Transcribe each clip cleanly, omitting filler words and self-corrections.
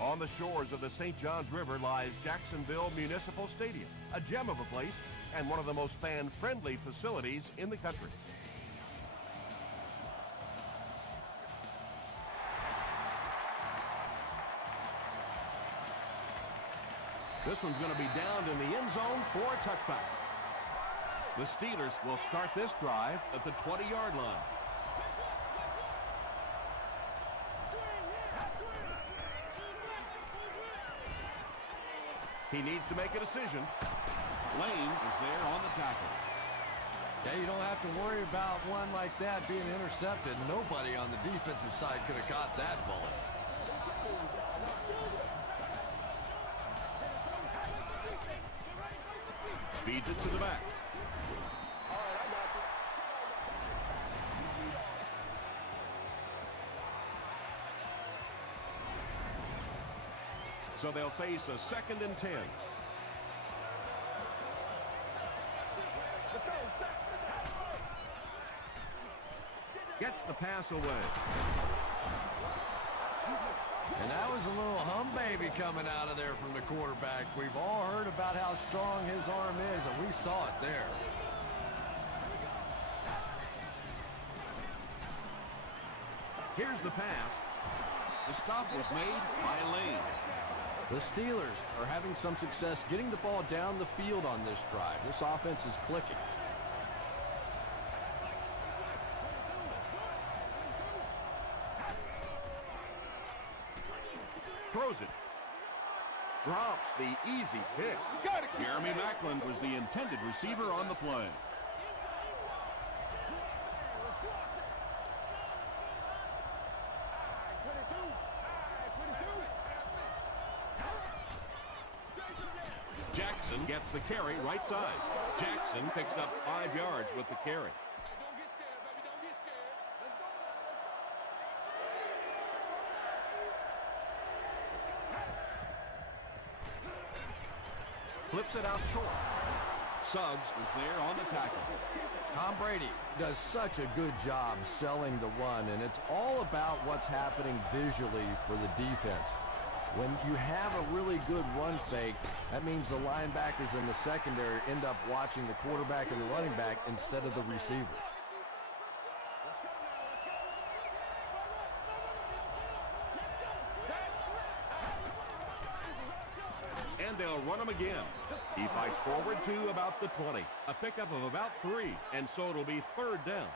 On the shores of the St. Johns River lies Jacksonville Municipal Stadium, a gem of a place and one of the most fan-friendly facilities in the country. This one's going to be downed in the end zone for a touchback. The Steelers will start this drive at the 20-yard line. He needs to make a decision. Lane is there on the tackle. Yeah, you don't have to worry about one like that being intercepted. Nobody on the defensive side could have caught that bullet. Feeds it to the back. All right, I got you. So they'll face a 2nd and 10. Gets the pass away. And that was a little hum baby coming out of there from the quarterback. We've all heard about how strong his arm is, and we saw it there. Here's the pass. The stop was made by Lane. The Steelers are having some success getting the ball down the field on this drive. This offense is clicking. Throws it. Drops the easy pick. Jeremy Macklin was the intended receiver on the play. Jackson gets the carry right side. Jackson picks up 5 yards with the carry. Don't get scared, baby. Don't get scared. Flips it out short. Suggs was there on the tackle. Tom Brady does such a good job selling the run, and it's all about what's happening visually for the defense. When you have a really good run fake, that means the linebackers in the secondary end up watching the quarterback and the running back instead of the receivers. And they'll run him again. He fights forward to about the 20. A pickup of about 3, and so it'll be 3rd down.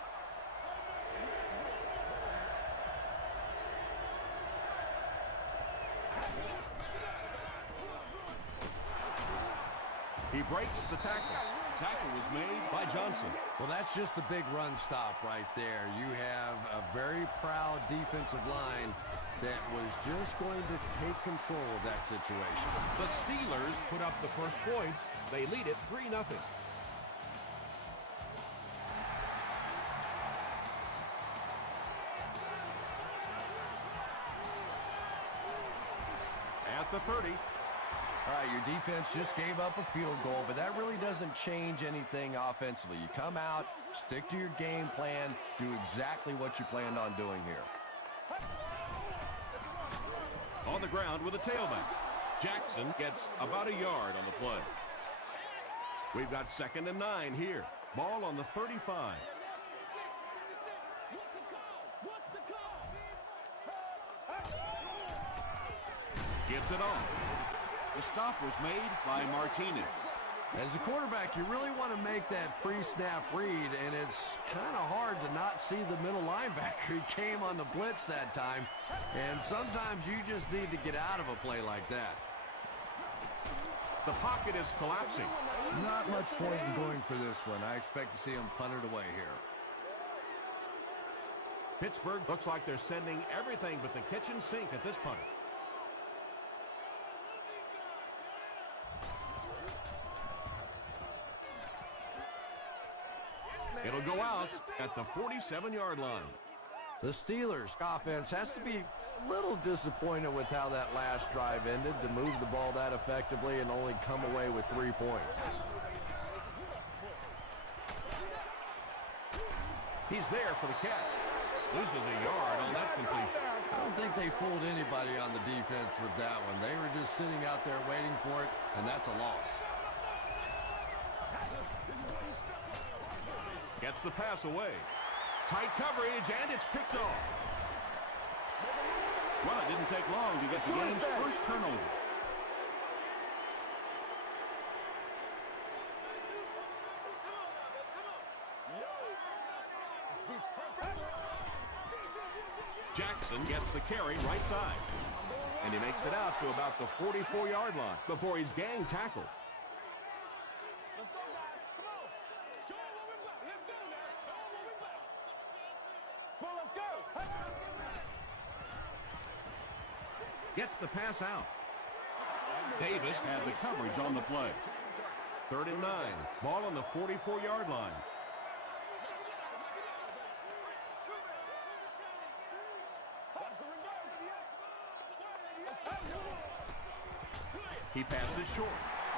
He breaks the tackle. Tackle was made by Johnson. Well, that's just a big run stop right there. You have a very proud defensive line that was just going to take control of that situation. The Steelers put up the first points. They lead it 3-0. At the 30. All right, your defense just gave up a field goal, but that really doesn't change anything offensively. You come out, stick to your game plan, do exactly what you planned on doing here. On the ground with a tailback. Jackson gets about a yard on the play. We've got 2nd and 9 here. Ball on the 35. Gets it off. The stop was made by Martinez. As a quarterback, you really want to make that pre-snap read, and it's kind of hard to not see the middle linebacker. He came on the blitz that time, and sometimes you just need to get out of a play like that. The pocket is collapsing. Not much point in going for this one. I expect to see him punt it away here. Pittsburgh looks like they're sending everything but the kitchen sink at this punter. It'll go out at the 47-yard line. The Steelers offense has to be a little disappointed with how that last drive ended, to move the ball that effectively and only come away with 3 points. He's there for the catch. Loses a yard on that completion. I don't think they fooled anybody on the defense with that one. They were just sitting out there waiting for it, and that's a loss. Gets the pass away. Tight coverage, and it's picked off. Well, it didn't take long to get the game's first turnover. Jackson gets the carry right side. And he makes it out to about the 44-yard line before he's gang tackled. Let's go, guys. Come on. Show 'em what we got. Let's go now. Show 'em what we got. Come on, let's go. Gets the pass out. Davis had the coverage on the play. 3rd and 9. Ball on the 44-yard line. He passes short.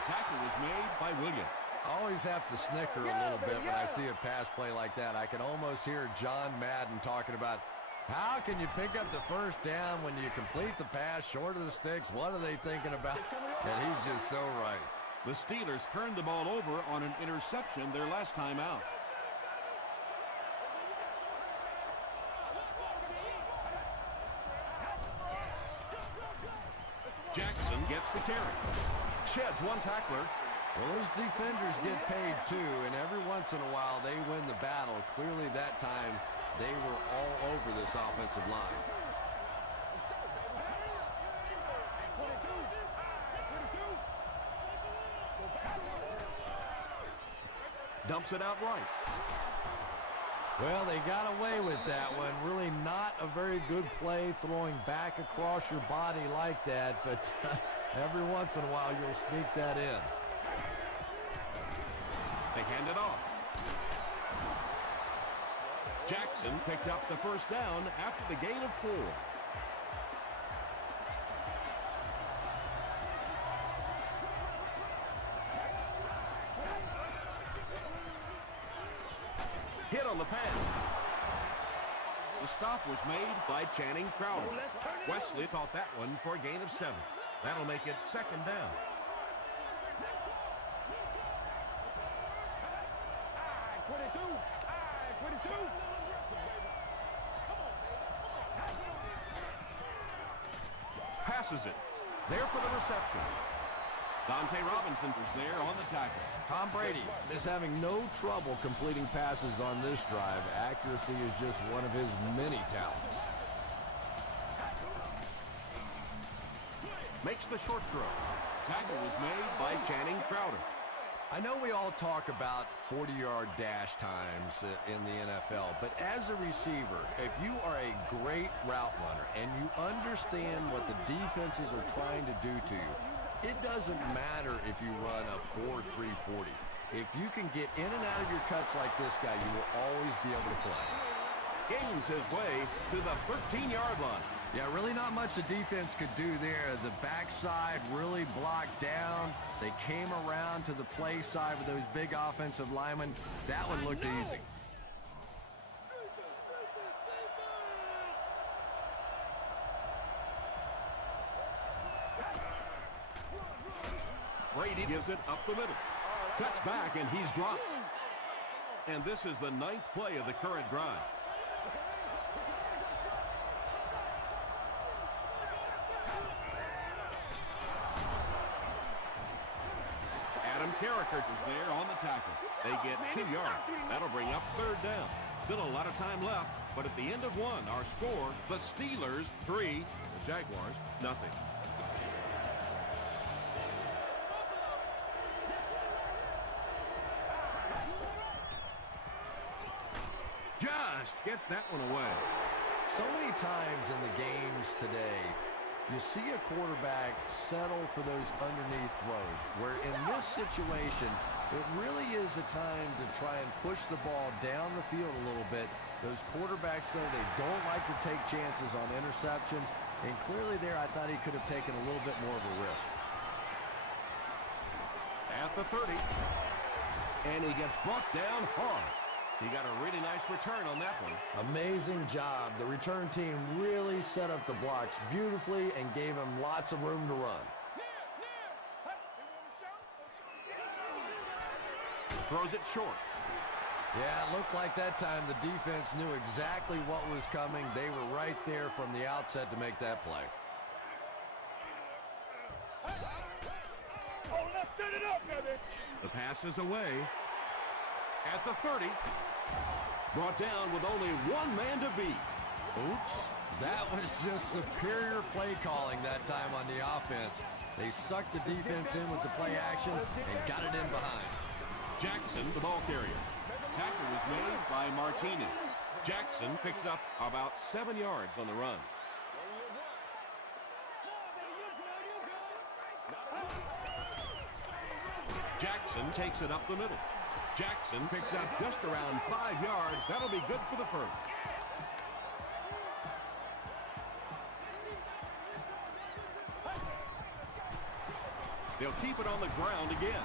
Tackle was made by Williams. I always have to snicker a little bit when I see a pass play like that. I can almost hear John Madden talking about how can you pick up the first down when you complete the pass short of the sticks? What are they thinking about? And he's just so right. The Steelers turned the ball over on an interception their last time out. Jackson gets the carry. Sheds one tackler. Well, those defenders get paid too, and every once in a while they win the battle. Clearly that time they were all over this offensive line. Dumps it out right. Well, they got away with that one. Really not a very good play throwing back across your body like that, but every once in a while you'll sneak that in. They hand it off. Jackson picked up the first down after the gain of 4. Hit on the pass. The stop was made by Channing Crowder. Wesley caught that one for a gain of 7. That'll make it 2nd down. Passes it. There for the reception. Dante Robinson was there on the tackle. Tom Brady is having no trouble completing passes on this drive. Accuracy is just one of his many talents. Makes the short throw. Tackle was made by Channing Crowder. I know we all talk about 40-yard dash times in the NFL, but as a receiver, if you are a great route runner and you understand what the defenses are trying to do to you, it doesn't matter if you run a 4.340. If you can get in and out of your cuts like this guy, you will always be able to play. Gains his way to the 13-yard line. Yeah, really not much the defense could do there. The backside really blocked down. They came around to the play side with those big offensive linemen. That one looked easy. Brady gives it up the middle. Cuts back, and he's dropped. And this is the 9th play of the current drive. Adam Carricker is there on the tackle. They get 2 yards. That'll bring up 3rd down. Still a lot of time left, but at the end of 1, our score, the Steelers 3, the Jaguars nothing. Just gets that one away. So many times in the games today, you see a quarterback settle for those underneath throws, where in this situation, it really is a time to try and push the ball down the field a little bit. Those quarterbacks, though, they don't like to take chances on interceptions, and clearly there I thought he could have taken a little bit more of a risk. At the 30, and he gets brought down hard. He got a really nice return on that one. Amazing job. The return team really set up the blocks beautifully and gave him lots of room to run. Throws it short. Yeah, it looked like that time the defense knew exactly what was coming. They were right there from the outset to make that play. Oh, let's turn it up, baby. The pass is away. At the 30. Brought down with only one man to beat. Oops. That was just superior play calling that time on the offense. They sucked the defense in with the play action and got it in behind. Jackson, the ball carrier. Tackle was made by Martinez. Jackson picks up about 7 yards on the run. Jackson takes it up the middle. Jackson picks up just around 5 yards. That'll be good for the first. They'll keep it on the ground again.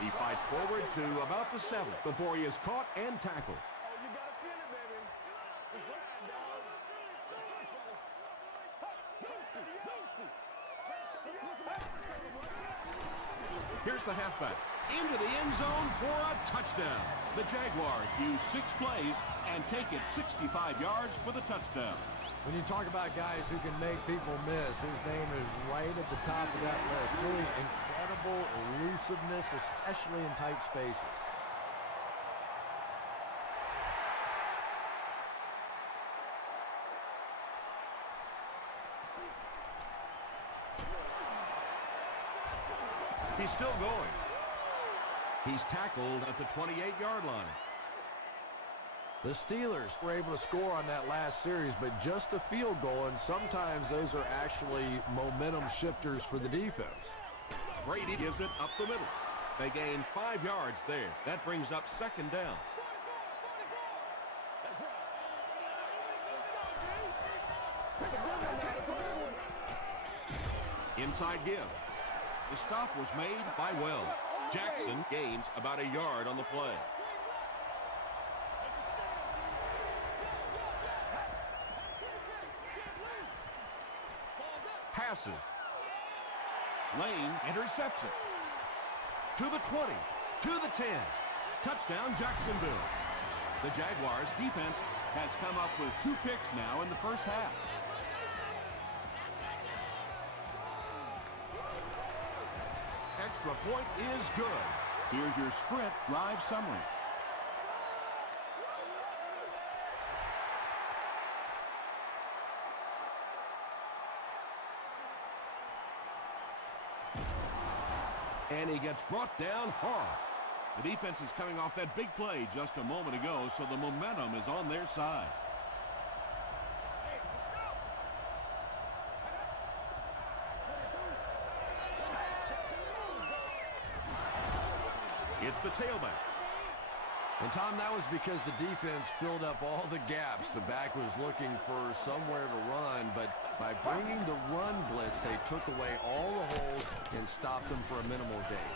He fights forward to about the 7 before he is caught and tackled. Oh, you gotta feel it, baby. It's right, dog. Here's the halfback. Into the end zone for a touchdown. The Jaguars use 6 plays and take it 65 yards for the touchdown. When you talk about guys who can make people miss, his name is right at the top of that list. Really incredible elusiveness, especially in tight spaces. He's still going. He's tackled at the 28-yard line. The Steelers were able to score on that last series, but just a field goal, and sometimes those are actually momentum shifters for the defense. Brady gives it up the middle. They gain 5 yards there. That brings up 2nd down. Inside give. The stop was made by Wells. Jackson gains about a yard on the play. Passes. Lane intercepts it. To the 20. To the 10. Touchdown, Jacksonville. The Jaguars defense has come up with 2 picks now in the first half. Extra point is good. Here's your sprint drive summary. And he gets brought down hard. The defense is coming off that big play just a moment ago, so the momentum is on their side. It's the tailback. And, Tom, that was because the defense filled up all the gaps. The back was looking for somewhere to run, but by bringing the run blitz, they took away all the holes and stopped them for a minimal gain.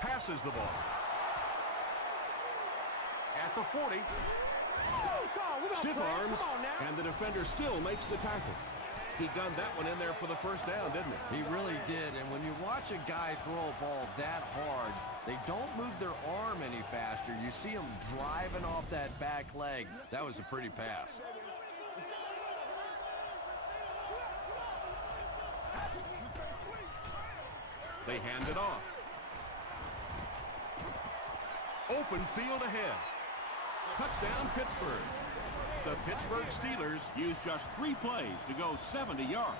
Passes the ball. At the 40. Stiff arms, and the defender still makes the tackle. He gunned that one in there for the first down, didn't he? He really did, and when you watch a guy throw a ball that hard, they don't move their arm any faster. You see him driving off that back leg. That was a pretty pass. They hand it off. Open field ahead. Touchdown, Pittsburgh. The Pittsburgh Steelers use just 3 plays to go 70 yards.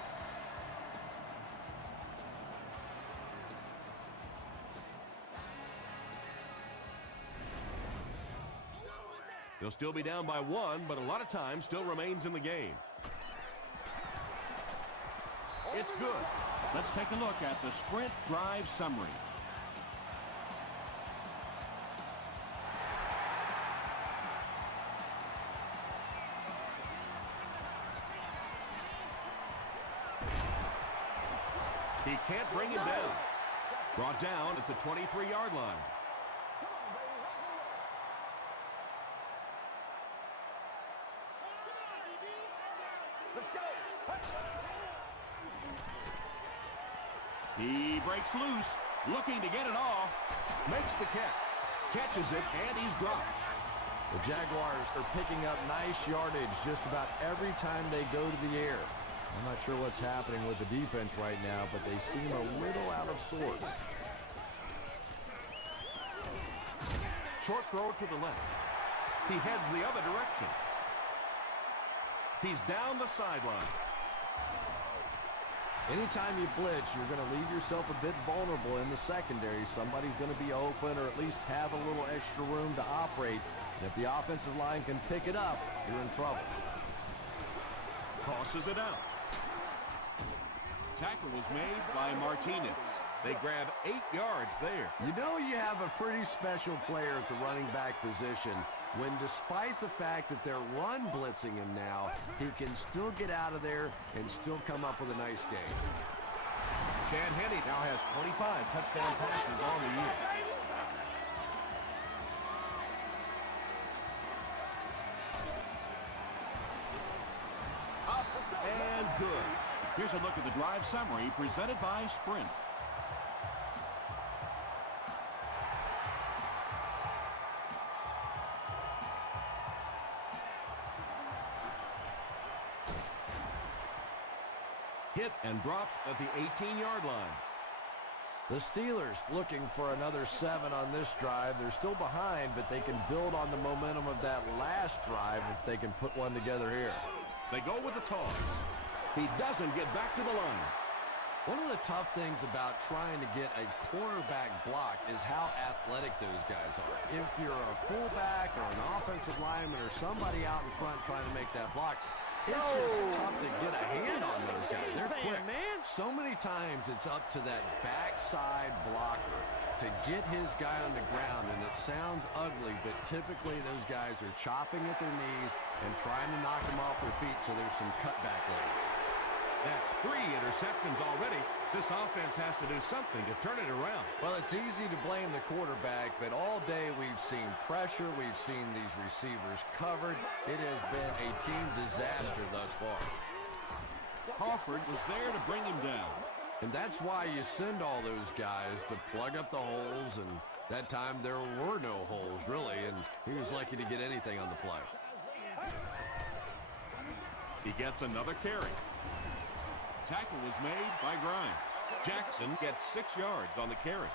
They'll still be down by 1, but a lot of time still remains in the game. It's good. Let's take a look at the sprint drive summary. He can't bring him down. Brought down at the 23-yard line. He breaks loose, looking to get it off. Makes the catch. Catches it, and he's dropped. The Jaguars are picking up nice yardage just about every time they go to the air. I'm not sure what's happening with the defense right now, but they seem a little out of sorts. Short throw to the left. He heads the other direction. He's down the sideline. Anytime you blitz, you're going to leave yourself a bit vulnerable in the secondary. Somebody's going to be open or at least have a little extra room to operate. And if the offensive line can pick it up, you're in trouble. Tosses it out. Tackle was made by Martinez. They grab 8 yards there. You know you have a pretty special player at the running back position when, despite the fact that they're run blitzing him now, he can still get out of there and still come up with a nice game. Chad Henne now has 25 touchdown passes on the year. Up and good. Here's a look at the drive summary presented by Sprint. Hit and dropped at the 18-yard line. The Steelers looking for another 7 on this drive. They're still behind, but they can build on the momentum of that last drive if they can put one together here. They go with the toss. He doesn't get back to the line. One of the tough things about trying to get a cornerback block is how athletic those guys are. If you're a fullback or an offensive lineman or somebody out in front trying to make that block, it's just tough to get a hand on those guys. They're quick. So many times it's up to that backside blocker to get his guy on the ground, and it sounds ugly, but typically those guys are chopping at their knees and trying to knock them off their feet, so there's some cutback lanes. That's 3 interceptions already. This offense has to do something to turn it around. Well, it's easy to blame the quarterback, but all day we've seen pressure. We've seen these receivers covered. It has been a team disaster thus far. Crawford was there to bring him down. And that's why you send all those guys to plug up the holes, and that time there were no holes, really, and he was lucky to get anything on the play. He gets another carry. Tackle was made by Grimes. Jackson gets 6 yards on the carry.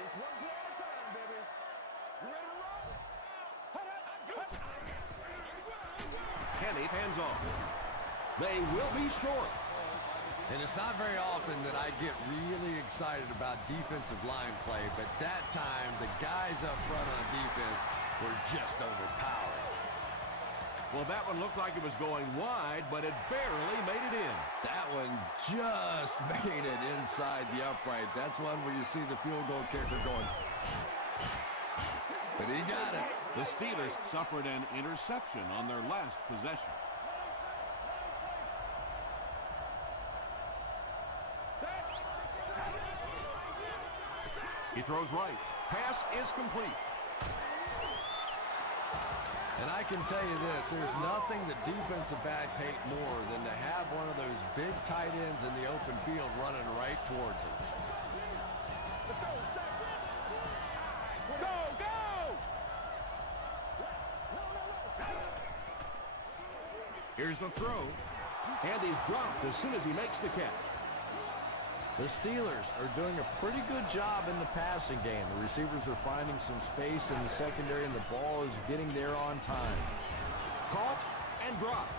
It's one play at a time, baby. You ready to roll? Henne hands off. They will be short. And it's not very often that I get really excited about defensive line play, but that time the guys up front on defense were just overpowered. Well, that one looked like it was going wide, but it barely made it in. That one just made it inside the upright. That's one where you see the field goal kicker going, but he got it. The Steelers suffered an interception on their last possession. He throws right. Pass is complete. And I can tell you this, there's nothing that defensive backs hate more than to have one of those big tight ends in the open field running right towards them. Go, go! Here's the throw. And he's dropped as soon as he makes the catch. The Steelers are doing a pretty good job in the passing game. The receivers are finding some space in the secondary, and the ball is getting there on time. Caught and dropped.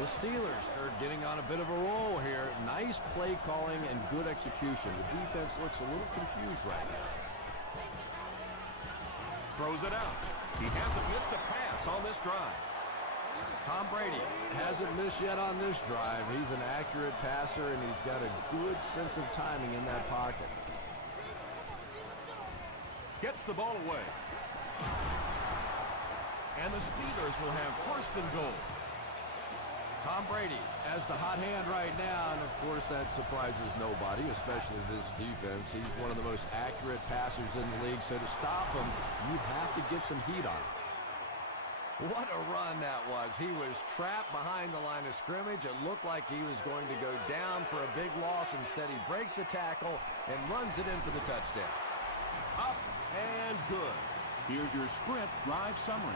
The Steelers are getting on a bit of a roll here. Nice play calling and good execution. The defense looks a little confused right now. Throws it out. He hasn't missed a pass on this drive. Tom Brady hasn't missed yet on this drive. He's an accurate passer, and he's got a good sense of timing in that pocket. Gets the ball away. And the Steelers will have first and goal. Tom Brady has the hot hand right now, and of course that surprises nobody, especially this defense. He's one of the most accurate passers in the league, so to stop him, you have to get some heat on him. What a run that was. He was trapped behind the line of scrimmage. It looked like he was going to go down for a big loss. Instead, he breaks the tackle and runs it in for the touchdown. Up and good. Here's your sprint drive summary.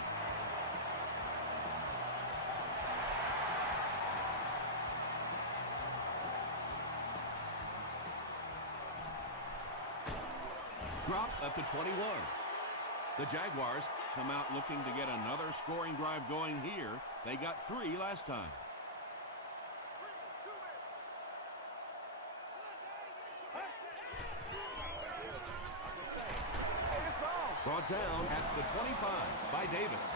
Dropped at the 21. The Jaguars come out looking to get another scoring drive going here. They got 3 last time. Brought down at the 25 by Davis.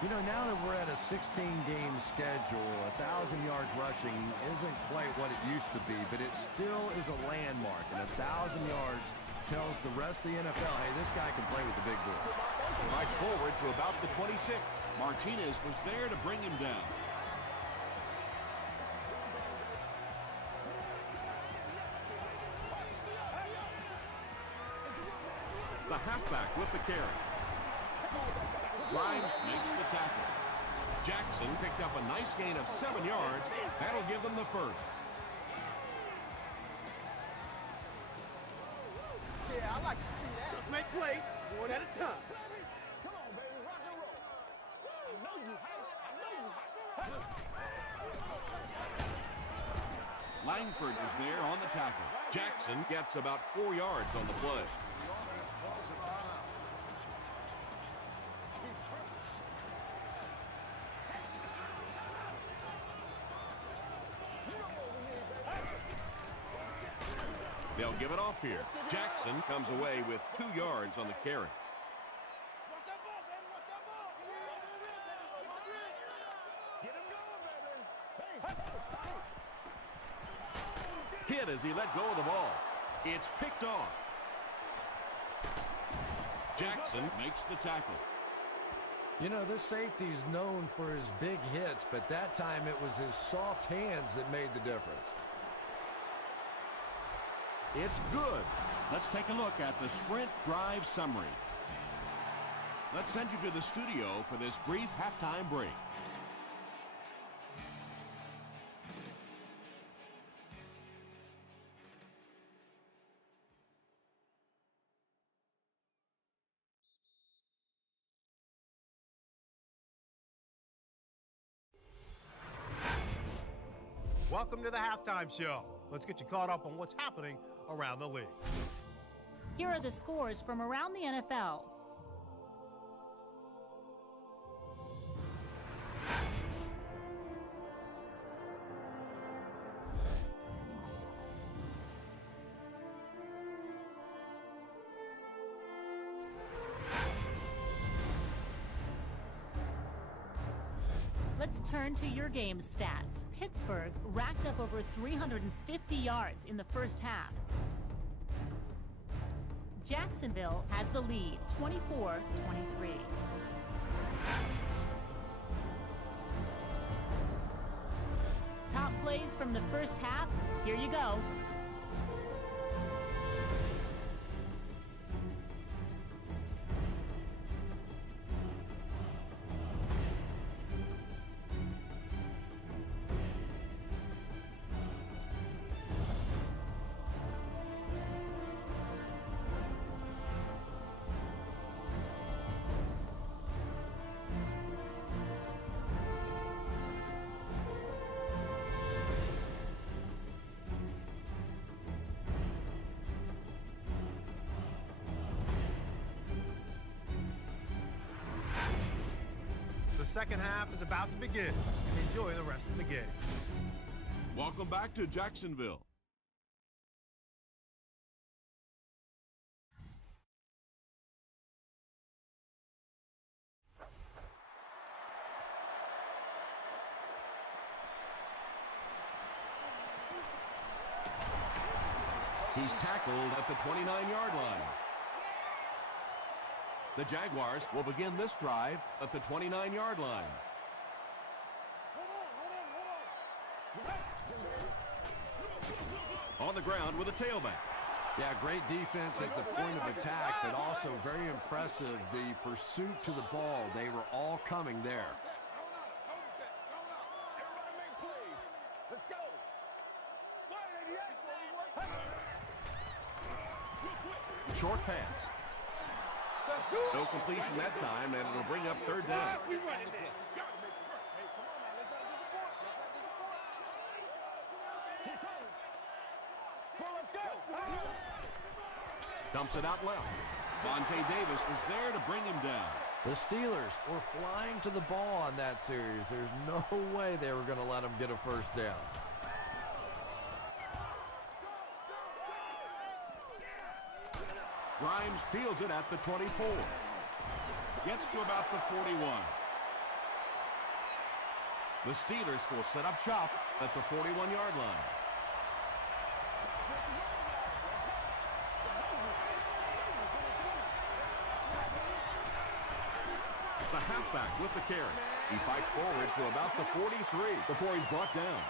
You know, now that we're at a 16-game schedule, 1,000 yards rushing isn't quite what it used to be, but it still is a landmark. And 1,000 yards tells the rest of the NFL, hey, this guy can play with the big boys. March forward to about the 26. Martinez was there to bring him down. The halfback with the carry. Grimes makes the tackle. Jackson picked up a nice gain of 7 yards. That'll give them the first. Yeah, I like to see that. Just make plays, one at a time. Come on, baby, rock and roll. I know you hate. I know you hate. Langford is there on the tackle. Jackson gets about 4 yards on the play. They'll give it off here. Jackson comes away with 2 yards on the carry. Watch that ball, baby, watch that ball. Get him going, baby. Hit as he let go of the ball. It's picked off. Jackson makes the tackle. You know, this safety is known for his big hits, but that time it was his soft hands that made the difference. It's good. Let's take a look at the sprint drive summary. Let's send you to the studio for this brief halftime break. Welcome to the halftime show. Let's get you caught up on what's happening around the league. Here are the scores from around the NFL. Let's turn to your game stats. Pittsburgh racked up over 350 yards in the first half. Jacksonville has the lead, 24-23. Top plays from the first half, here you go. The second half is about to begin. Enjoy the rest of the game. Welcome back to Jacksonville. He's tackled at the 29-yard line. The Jaguars will begin this drive at the 29-yard line. On the ground with a tailback. Yeah, great defense at the point of attack, but also very impressive, the pursuit to the ball. They were all coming there. Everybody make plays. Let's go. Short pass. No completion that time, and it'll bring up third down. We running there. Dumps it out left. Vontae Davis was there to bring him down. The Steelers were flying to the ball on that series. There's no way they were going to let them get a first down. Grimes fields it at the 24. Gets to about the 41. The Steelers will set up shop at the 41-yard line. The halfback with the carry. He fights forward to about the 43 before he's brought down.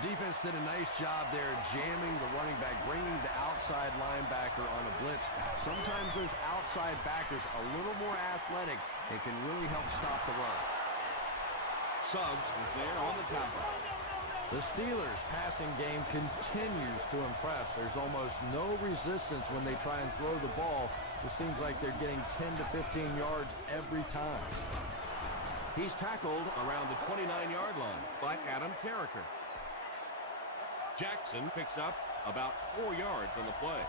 The defense did a nice job there jamming the running back, bringing the outside linebacker on a blitz. Sometimes those outside backers a little more athletic and can really help stop the run. Suggs is there on the tackle. The Steelers' passing game continues to impress. There's almost no resistance when they try and throw the ball. It seems like they're getting 10 to 15 yards every time. He's tackled around the 29-yard line by Adam Carricker. Jackson picks up about 4 yards on the play.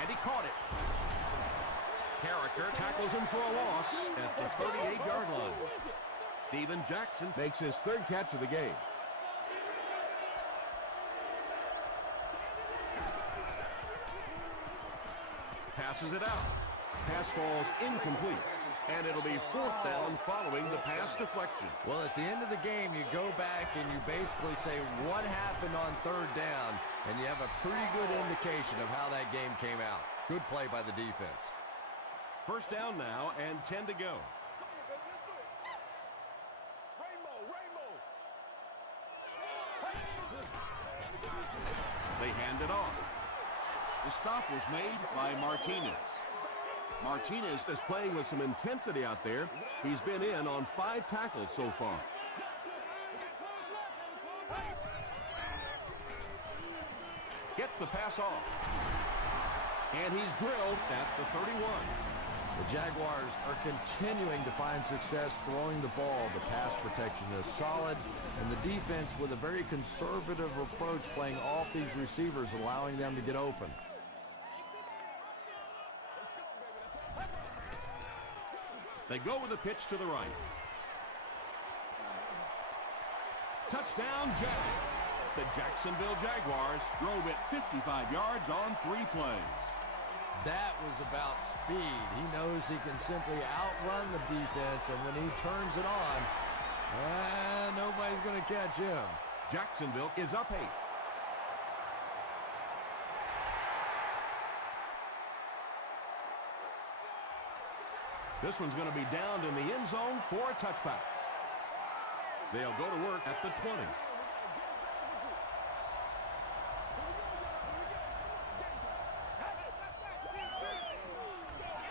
And he caught it. Carricker tackles him for a loss at the 38-yard line. Steven Jackson makes his third catch of the game. Passes it out. Pass falls incomplete, and it'll be fourth down following the pass deflection. Well, at the end of the game, you go back and you basically say what happened on third down, and you have a pretty good indication of how that game came out. Good play by the defense. First down now, and 10 to go. They hand it off. The stop was made by Martinez. Martinez is playing with some intensity out there. He's been in on 5 tackles so far. Gets the pass off. And he's drilled at the 31. The Jaguars are continuing to find success throwing the ball. The pass protection is solid, and the defense with a very conservative approach playing off these receivers, allowing them to get open. They go with a pitch to the right. Touchdown, Jag. The Jacksonville Jaguars drove it 55 yards on 3 plays. That was about speed. He knows he can simply outrun the defense, and when he turns it on, nobody's going to catch him. Jacksonville is up 8. This one's going to be downed in the end zone for a touchback. They'll go to work at the 20.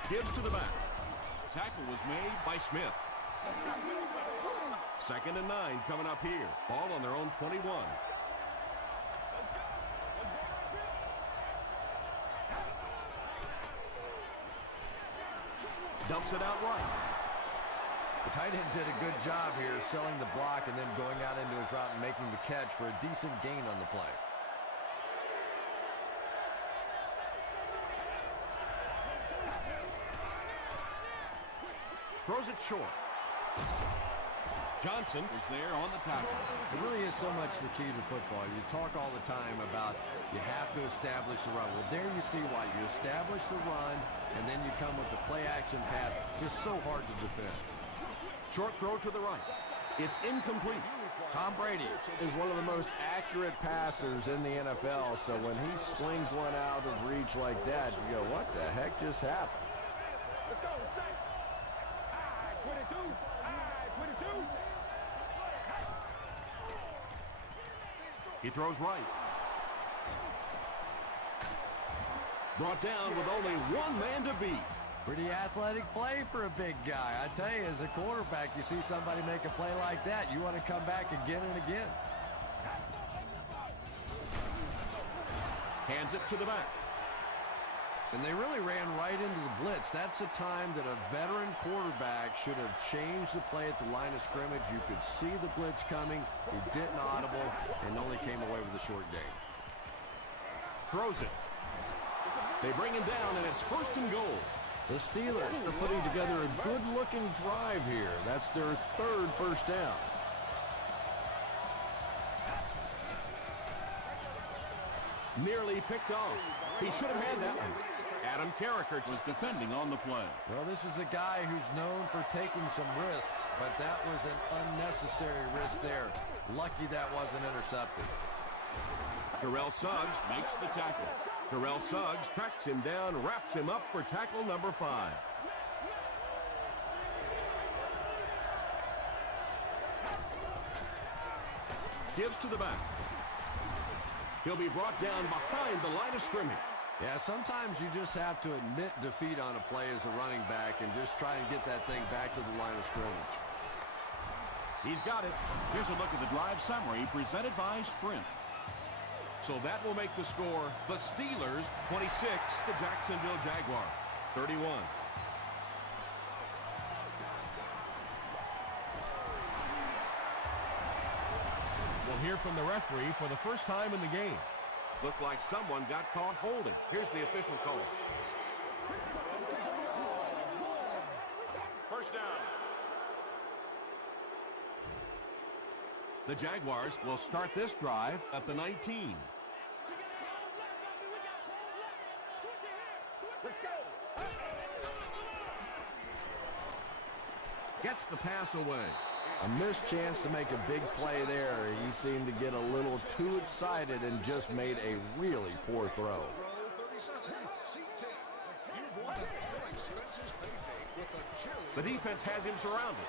Gives to the back. Tackle was made by Smith. 2nd and 9 coming up here. Ball on their own 21. Dumps it out right. The tight end did a good job here selling the block and then going out into his route and making the catch for a decent gain on the play. Throws it short. Johnson is there on the tackle. It really is so much the key to football. You talk all the time about you have to establish the run. Well, there you see why. You establish the run, and then you come with the play-action pass. It's so hard to defend. Short throw to the right. It's incomplete. Tom Brady is one of the most accurate passers in the NFL, so when he slings one out of reach like that, you go, what the heck just happened? 22. All right, 22. He throws right. Brought down with only one man to beat. Pretty athletic play for a big guy. I tell you, as a quarterback, you see somebody make a play like that, you want to come back again and again. Hands it to the back. And they really ran right into the blitz. That's a time that a veteran quarterback should have changed the play at the line of scrimmage. You could see the blitz coming. He didn't audible and only came away with a short gain. Throws it. They bring him down, and it's 1st and goal. The Steelers are putting together a good-looking drive here. That's their 3rd first down. Nearly picked off. He should have had that one. Adam Carricker Was defending on the play. Well, this is a guy who's known for taking some risks, but that was an unnecessary risk there. Lucky that wasn't intercepted. Terrell Suggs makes the tackle. Terrell Suggs tracks him down, wraps him up for tackle number 5. Gives to the back. He'll be brought down behind the line of scrimmage. Yeah, sometimes you just have to admit defeat on a play as a running back and just try and get that thing back to the line of scrimmage. He's got it. Here's a look at the drive summary presented by Sprint. So that will make the score the Steelers 26, the Jacksonville Jaguars 31. We'll hear from the referee for the first time in the game. Looked like someone got caught holding. Here's the official call. First down. The Jaguars will start this drive at the 19. Let's go. Gets the pass away. A missed chance to make a big play there. He seemed to get a little too excited and just made a really poor throw. The defense has him surrounded.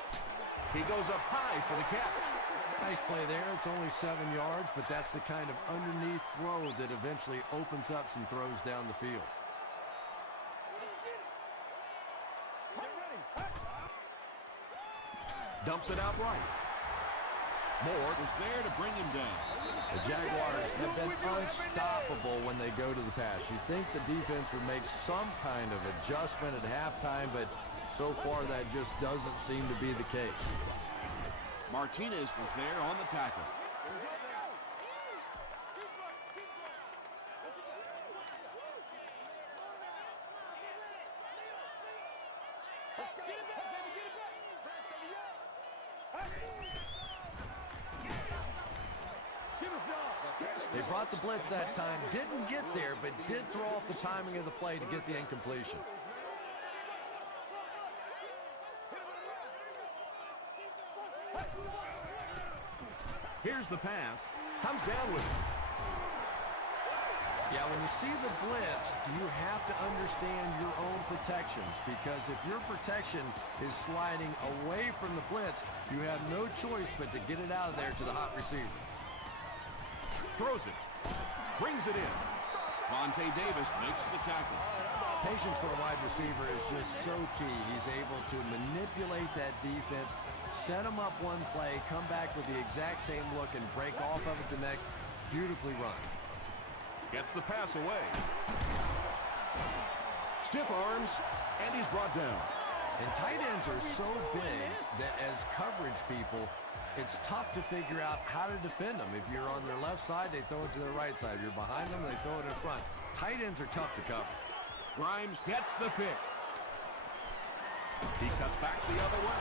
He goes up high for the catch. Nice play there. It's only 7 yards, but that's the kind of underneath throw that eventually opens up some throws down the field. Dumps it out right. Moore is there to bring him down. The Jaguars have been unstoppable when they go to the pass. You'd think the defense would make some kind of adjustment at halftime, but so far that just doesn't seem to be the case. Martinez was there on the tackle. They brought the blitz that time, didn't get there, but did throw off the timing of the play to get the incompletion. Here's the pass. Comes down with it. Yeah, when you see the blitz, you have to understand your own protections, because if your protection is sliding away from the blitz, you have no choice but to get it out of there to the hot receiver. Throws it. Brings it in. Vontae Davis makes the tackle. Patience for a wide receiver is just so key. He's able to manipulate that defense, set them up one play, come back with the exact same look, and break off of it the next. Beautifully run. Gets the pass away. Stiff arms, and he's brought down. And tight ends are so big that as coverage people, it's tough to figure out how to defend them. If you're on their left side, they throw it to their right side. If you're behind them, they throw it in front. Tight ends are tough to cover. Grimes gets the pick. He cuts back the other way.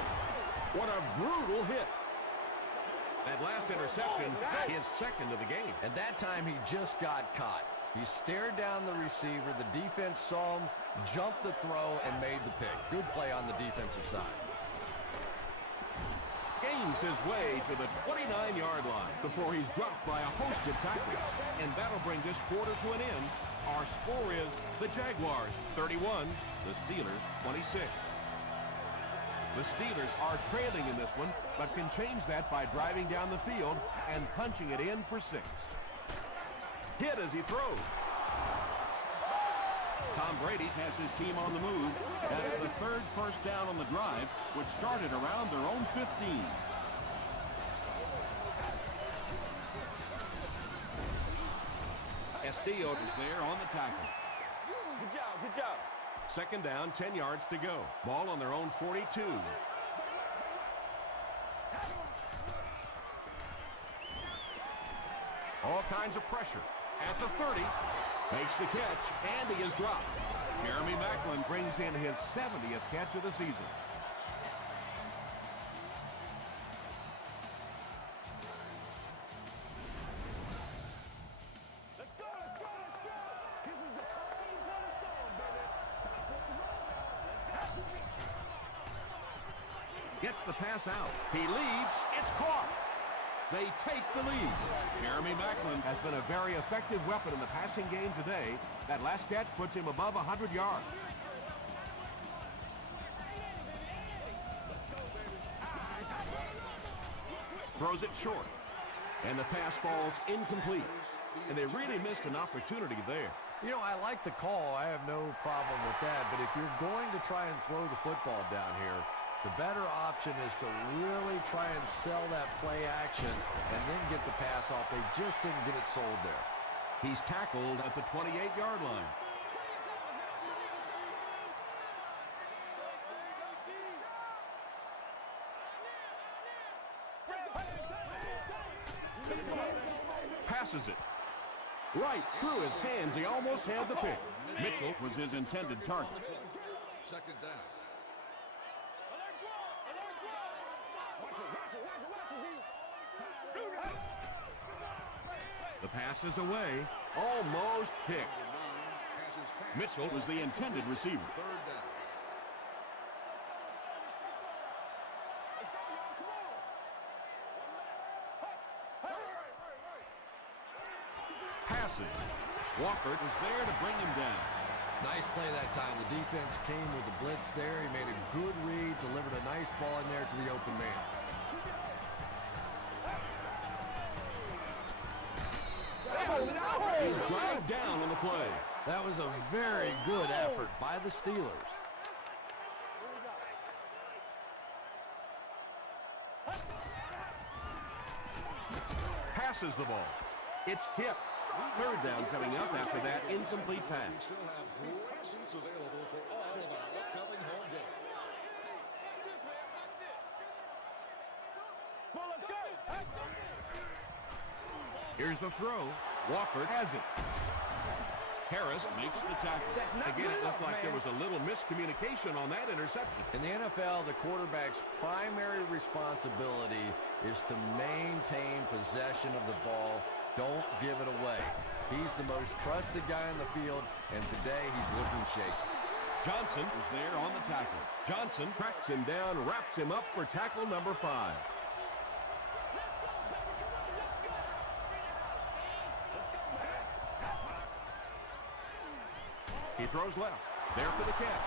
What a brutal hit. That last interception, his second of the game. And that time he just got caught. He stared down the receiver. The defense saw him, jumped the throw, and made the pick. Good play on the defensive side. Gains his way to the 29-yard line before he's dropped by a host of tacklers. And that'll bring this quarter to an end. Our score is the Jaguars 31, the Steelers 26. The Steelers are trailing in this one, but can change that by driving down the field and punching it in for 6. Hit as he throws. Tom Brady has his team on the move. That's the 3rd first down on the drive, which started around their own 15. Castillo is there on the tackle. Good job, good job. 2nd down, 10 yards to go. Ball on their own 42. All kinds of pressure. At the 30, makes the catch, and he is dropped. Jeremy Maclin brings in his 70th catch of the season. Let's go, let's go, let's go. This is the calm before the storm, baby. Time for it to roll now. Let's go. Gets the pass out. He leads. It's caught. They take the lead. Jeremy Maclin has been a very effective weapon in the passing game today. That last catch puts him above 100 yards. Throws it short. And the pass falls incomplete. And they really missed an opportunity there. You know, I like the call. I have no problem with that. But if you're going to try and throw the football down here, the better option is to really try and sell that play action and then get the pass off. They just didn't get it sold there. He's tackled at the 28-yard line. Passes it. Right through his hands. He almost had the pick. Mitchell was his intended target. 2nd down. The pass is away. Almost picked. Mitchell was the intended receiver. 3rd down. Passes. Walker is there to bring him down. Nice play that time. The defense came with the blitz there. He made a good read, delivered a nice ball in there to the open man. He's dragged down on the play. That was a very good effort by the Steelers. Passes the ball. It's tipped. 3rd down coming up after that incomplete We pass. still have great seats available for all of our upcoming home games. Well, let's go. Here's the throw. Walker has it. Harris makes the tackle. Again, it looked like there was a little miscommunication on that interception. In the NFL, the quarterback's primary responsibility is to maintain possession of the ball. Don't give it away. He's the most trusted guy on the field, and today he's looking shaky. Johnson is there on the tackle. Johnson cracks him down, wraps him up for tackle number 5. He throws left. There for the catch.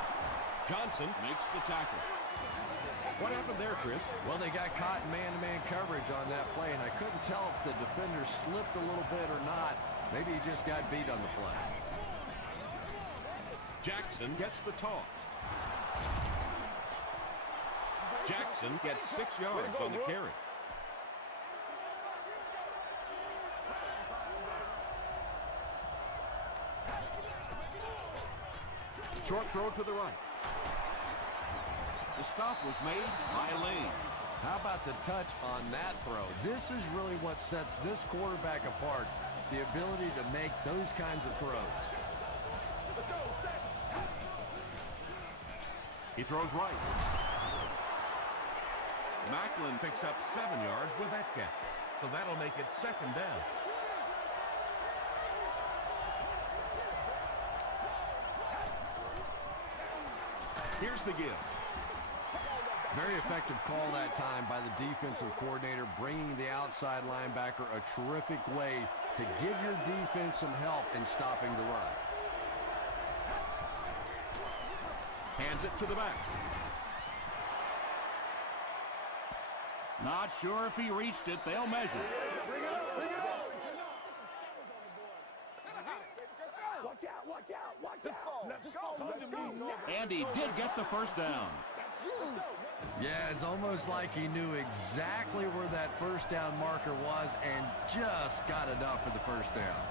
Johnson makes the tackle. What happened there, Chris? Well, they got caught in man-to-man coverage on that play, and I couldn't tell if the defender slipped a little bit or not. Maybe he just got beat on the play. Jackson gets the toss. Jackson gets 6 yards on the carry. Short throw to the right. The stop was made by Lane. How about the touch on that throw? This is really what sets this quarterback apart, the ability to make those kinds of throws. He throws right. Maclin picks up 7 yards with that catch. So that'll make it 2nd down. Here's the give. Very effective call that time by the defensive coordinator, bringing the outside linebacker a terrific way to give your defense some help in stopping the run. Hands it to the back. Not sure if he reached it. They'll measure. Bring it up, bring it up. Watch out, watch out, watch out. Let's go. And he did get the first down. Yeah, it's almost like he knew exactly where that first down marker was and just got enough for the first down.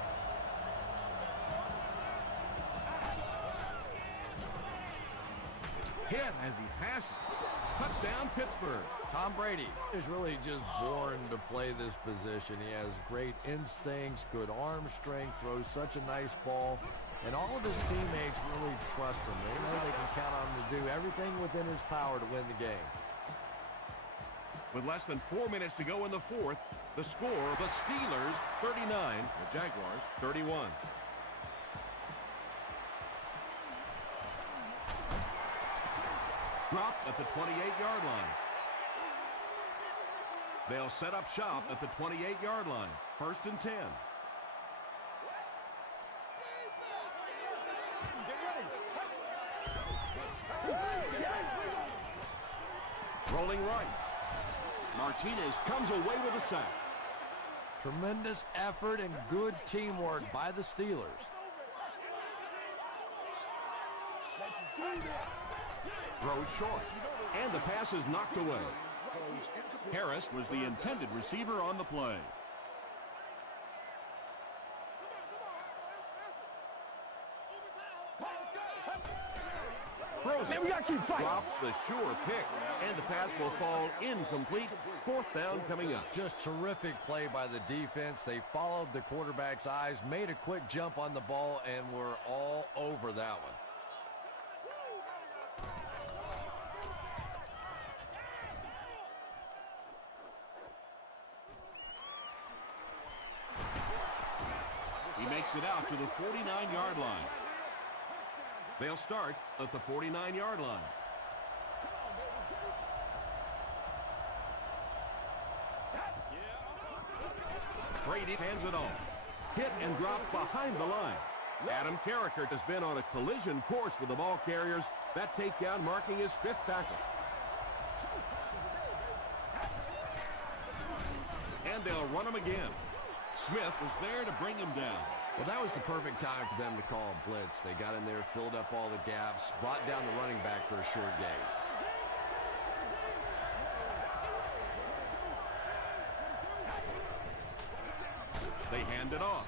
Hit as he passes. Touchdown, Pittsburgh. Tom Brady is really just born to play this position. He has great instincts, good arm strength, throws such a nice ball, and all of his teammates really trust him. They know they can count on him to do everything within his power to win the game. With less than 4 minutes to go in the fourth, the score, the Steelers 39, the Jaguars 31. Dropped at the 28-yard line. They'll set up shop at the 28-yard line. 1st and 10. Rolling right. Martinez comes away with a sack. Tremendous effort and good teamwork by the Steelers. Throws short. And the pass is knocked away. Harris was the intended receiver on the play. Man, we gotta keep fighting. Drops the sure pick. And the pass will fall incomplete. 4th down coming up. Just terrific play by the defense. They followed the quarterback's eyes, made a quick jump on the ball, and were all over that one. He makes it out to the 49-yard line. They'll start at the 49-yard line. Brady hands it off. Hit and dropped behind the line. Adam Carricker has been on a collision course with the ball carriers. That takedown marking his 5th tackle. And they'll run him again. Smith was there to bring him down. Well, that was the perfect time for them to call a blitz. They got in there, filled up all the gaps, brought down the running back for a short gain. They hand it off.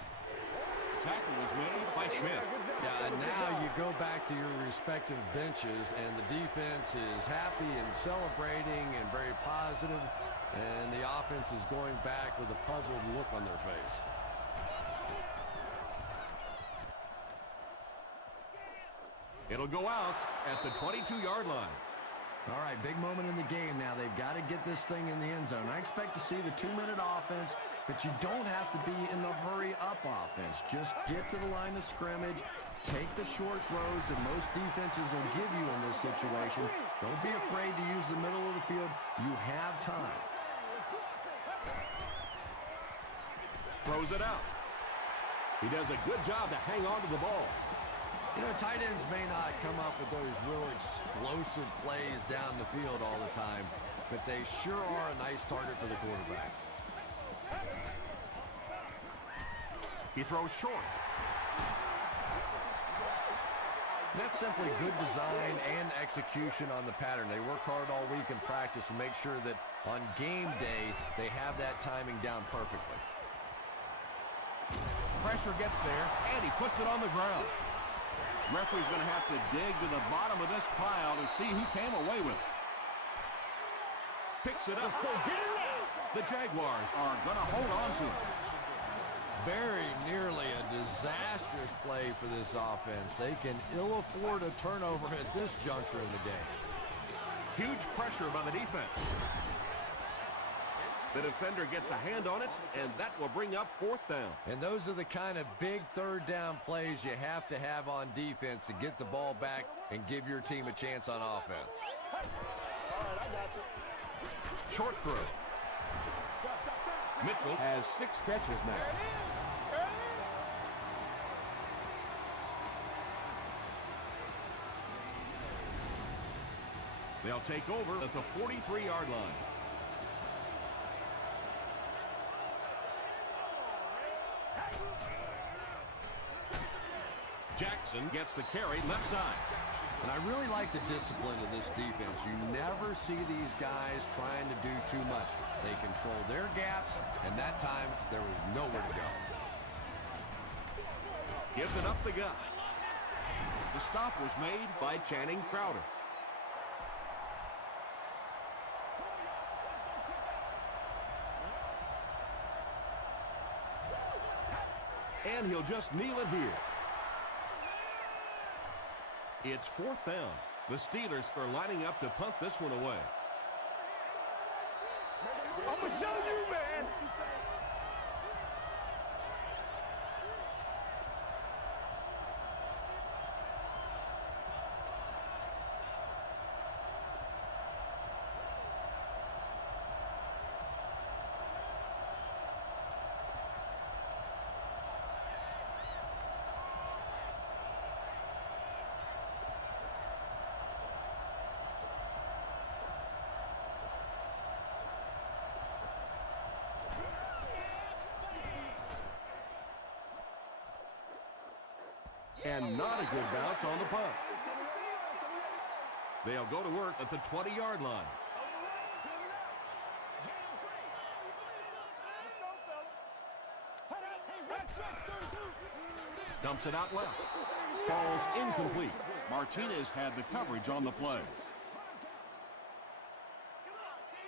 Tackle was made by Smith. Yeah, and now you go back to your respective benches, and the defense is happy and celebrating and very positive, and the offense is going back with a puzzled look on their face. It'll go out at the 22-yard line. All right, big moment in the game now. They've got to get this thing in the end zone. I expect to see the 2-minute offense, but you don't have to be in the hurry-up offense. Just get to the line of scrimmage, take the short throws that most defenses will give you in this situation. Don't be afraid to use the middle of the field. You have time. Throws it out. He does a good job to hang on to the ball. You know, tight ends may not come up with those real explosive plays down the field all the time, but they sure are a nice target for the quarterback. He throws short. That's simply good design and execution on the pattern. They work hard all week in practice to make sure that on game day, they have that timing down perfectly. Pressure gets there, and he puts it on the ground. Referee's going to have to dig to the bottom of this pile to see who came away with it. Picks it up. The Jaguars Are going to hold on to it. Very nearly a disastrous play for this offense. They can ill afford a turnover at this juncture in the game. Huge pressure by the defense. The defender gets a hand on it, and that will bring up 4th down. And those are the kind of big 3rd down plays you have to have on defense to get the ball back and give your team a chance on offense. All right, I got you. Short throw. Mitchell has 6 catches now. They'll take over at the 43-yard line. Jackson gets the carry left side. And I really like the discipline of this defense. You never see these guys trying to do too much. They control their gaps, and that time there was nowhere to go. Gives it up the gut. The stop was made by Channing Crowder. And he'll just kneel it here. It's 4th down. The Steelers are lining up to punt this one away. I'm going to show you, man. And not a good bounce on the punt. They'll go to work at the 20-yard line. Dumps it out left. Falls incomplete. Martinez had the coverage on the play.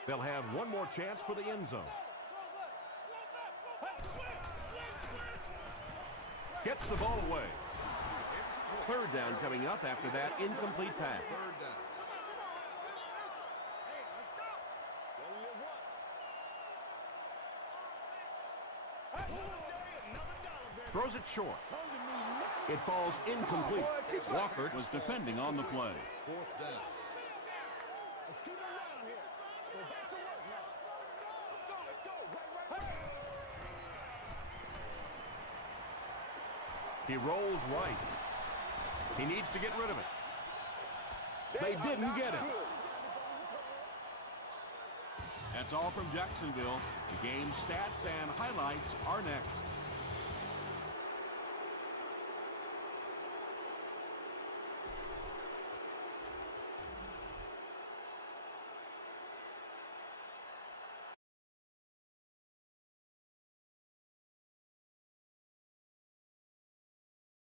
They'll have one more chance for the end zone. Gets the ball away. 3rd down coming up after that incomplete pass. 3rd down. Throws it short. It falls incomplete. Walker Was defending on the play. 4th down. Let's keep it around here. Go back to work now. Let's go. Right. He rolls right. He needs to get rid of it. They didn't get it. That's all from Jacksonville. The game stats and highlights are next.